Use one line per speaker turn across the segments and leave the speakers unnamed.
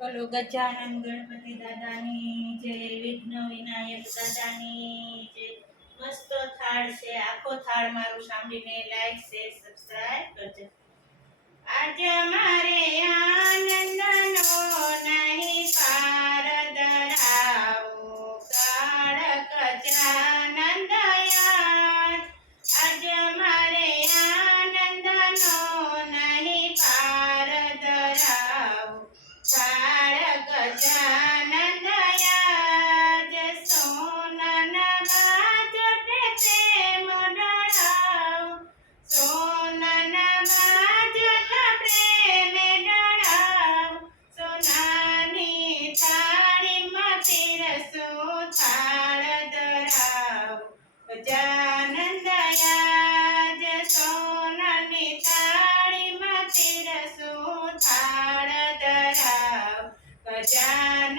બોલો, ગજાનન ગણપતિ દાદાની જે વિઘ્ન વિનાયક દાદાની જે મસ્ત થાળ છે, આખો થાળ મારું સાંભળીને લાઈક શેર સબસ્ક્રાઇબ કરજો. આજે અમારે આનંદનો નહીં પા गजान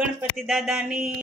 ગણપતિ દાદાની